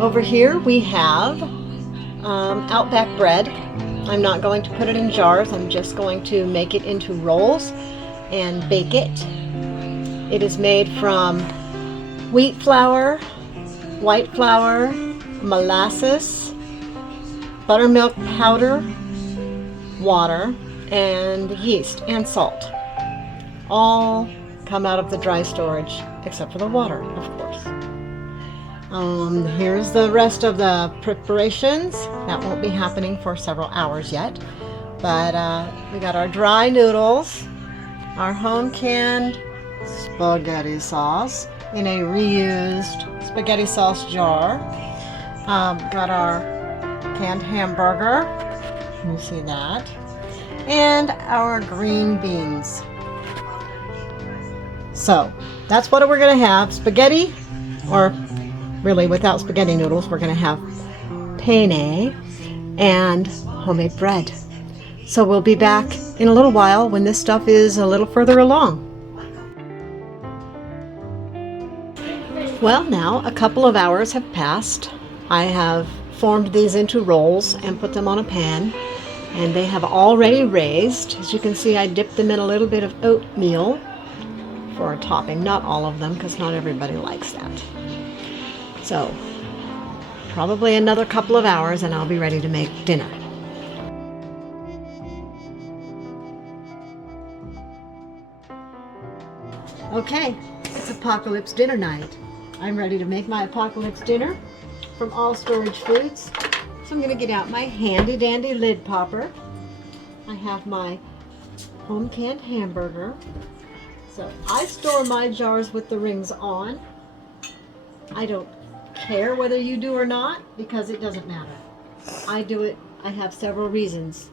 Over here we have Outback bread. I'm not going to put it in jars. I'm just going to make it into rolls and bake it. It is made from wheat flour, white flour, molasses, buttermilk powder, water, and yeast and salt. All come out of the dry storage, except for the water, of course. Here's the rest of the preparations. That won't be happening for several hours yet. But we got our dry noodles, our home canned spaghetti sauce in a reused spaghetti sauce jar. Got our canned hamburger. You see that. And our green beans. So that's what we're going to have. Spaghetti, or really without spaghetti noodles, we're going to have penne and homemade bread. So we'll be back in a little while when this stuff is a little further along. Well, now a couple of hours have passed. I have formed these into rolls and put them on a pan, and they have already raised. As you can see, I dipped them in a little bit of oatmeal for a topping. Not all of them, because not everybody likes that. So probably another couple of hours and I'll be ready to make dinner. Okay, it's apocalypse dinner night. I'm ready to make my apocalypse dinner from All Storage Foods. So I'm going to get out my handy dandy lid popper. I have my home canned hamburger. So I store my jars with the rings on. I don't care whether you do or not, because it doesn't matter. I do it. I have several reasons.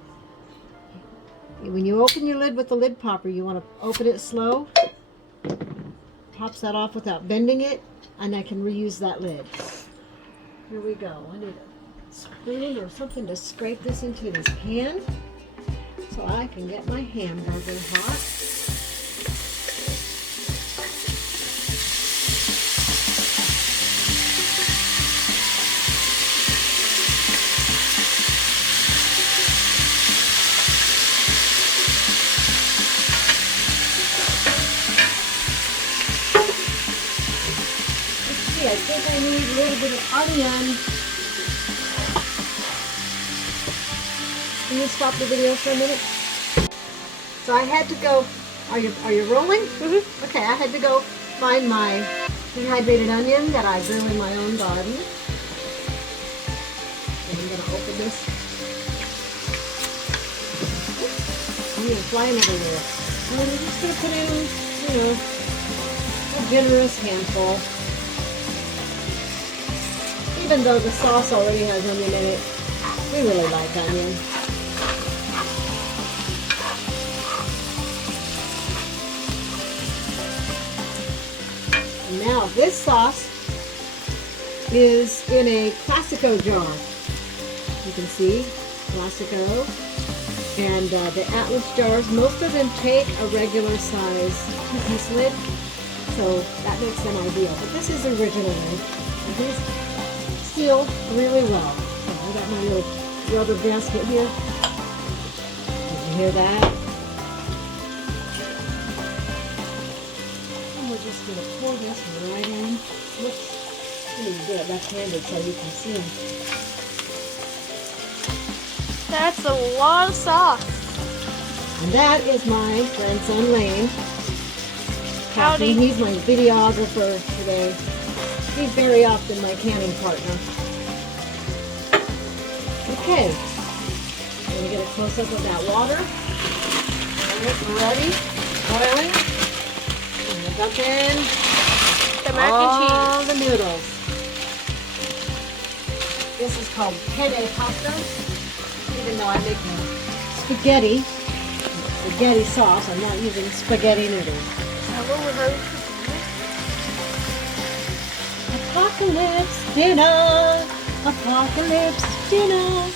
When you open your lid with the lid popper, you want to open it slow. Pops that off without bending it, and I can reuse that lid. Here we go. I need a spoon or something to scrape this into this pan so I can get my hamburger hot. I think I need a little bit of onion. Can you stop the video for a minute? So I had to go. Are you rolling? Mm-hmm. Okay, I had to go find my dehydrated onion that I grew in my own garden. And I'm gonna open this. Onion flying everywhere. And I'm just gonna put in, a generous handful. Even though the sauce already has onion in it, we really like onion. And now this sauce is in a Classico jar. You can see Classico. And the Atlas jars, most of them take a regular size two-piece lid, so that makes them ideal. But this is original lid. And these seal really well. So I got my little rubber basket here. Did you hear that? And we're just going to pour this right in. Whoops. I need to do it left-handed so you can see them. That's a lot of sauce. And that is my grandson Lane. Howdy. He's my videographer today. He's very often my canning partner. Okay, I'm going to get a close-up of that water. And it's ready, boiling. And I dump in The mac and all cheese. the noodles. This is called penne pasta, even though I'm making spaghetti sauce. I'm not using spaghetti noodles. Apocalypse dinner! Apocalypse dinner!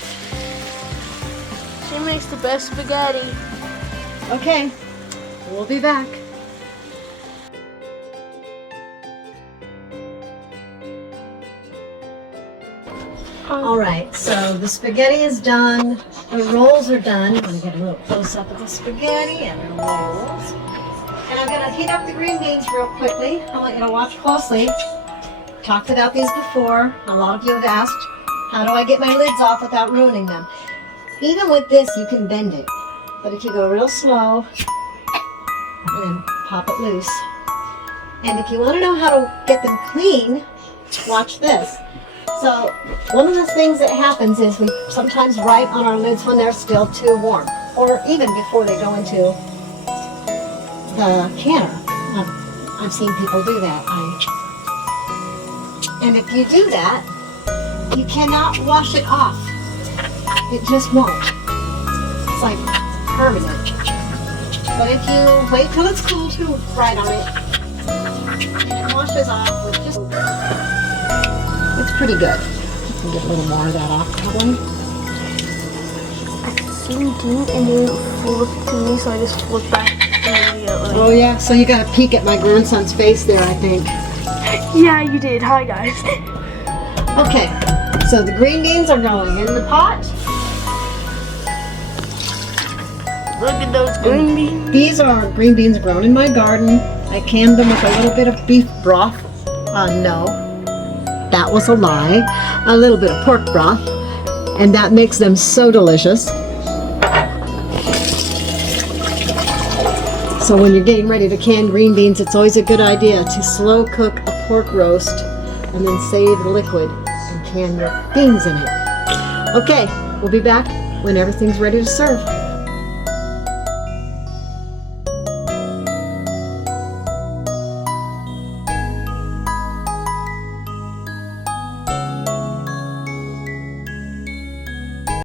She makes the best spaghetti. Okay, we'll be back. All right, so the spaghetti is done. The rolls are done. I'm gonna get a little close up of the spaghetti and the rolls. And I'm gonna heat up the green beans real quickly. I want you to watch closely. Talked about these before. A lot of you have asked, how do I get my lids off without ruining them? Even with this, you can bend it. But if you go real slow, and then pop it loose. And if you want to know how to get them clean, watch this. So one of the things that happens is we sometimes write on our lids when they're still too warm, or even before they go into the canner. I've seen people do that. And if you do that, you cannot wash it off. It just won't. It's like permanent. But if you wait till it's cool to write on it, and it washes off with just... It's pretty good. You can get a little more of that off probably. I seen you and you flipped to me, so I just flipped back immediately. Oh yeah, so you got a peek at my grandson's face there, I think. Yeah, you did. Hi, guys. Okay, so the green beans are going in the pot. Look at those green beans. These are green beans grown in my garden. I canned them with a little bit of beef broth. No, that was a lie. A little bit of pork broth, and that makes them so delicious. So when you're getting ready to can green beans, it's always a good idea to slow cook a pork roast and then save the liquid and can your beans in it. Okay, we'll be back when everything's ready to serve.